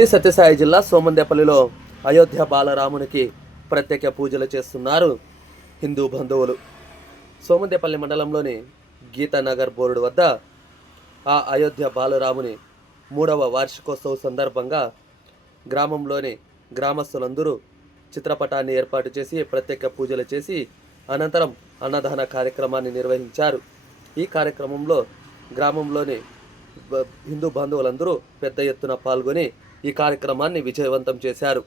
శ్రీ సత్యసాయి జిల్లా సోమందేపల్లిలో అయోధ్య బాలరామునికి ప్రత్యేక పూజలు చేస్తున్నారు హిందూ బంధువులు. సోమందేపల్లి మండలంలోని గీతానగర్ బోర్డు వద్ద ఆ అయోధ్య బాలరాముని 3వ వార్షికోత్సవ సందర్భంగా గ్రామంలోని గ్రామస్తులందరూ చిత్రపటాన్ని ఏర్పాటు చేసి ప్రత్యేక పూజలు చేసి అనంతరం అన్నదాన కార్యక్రమాన్ని నిర్వహించారు. ఈ కార్యక్రమంలో గ్రామంలోని హిందూ బంధువులందరూ పెద్ద ఎత్తున పాల్గొని ఈ కార్యక్రమాన్ని విజయవంతం చేశారు.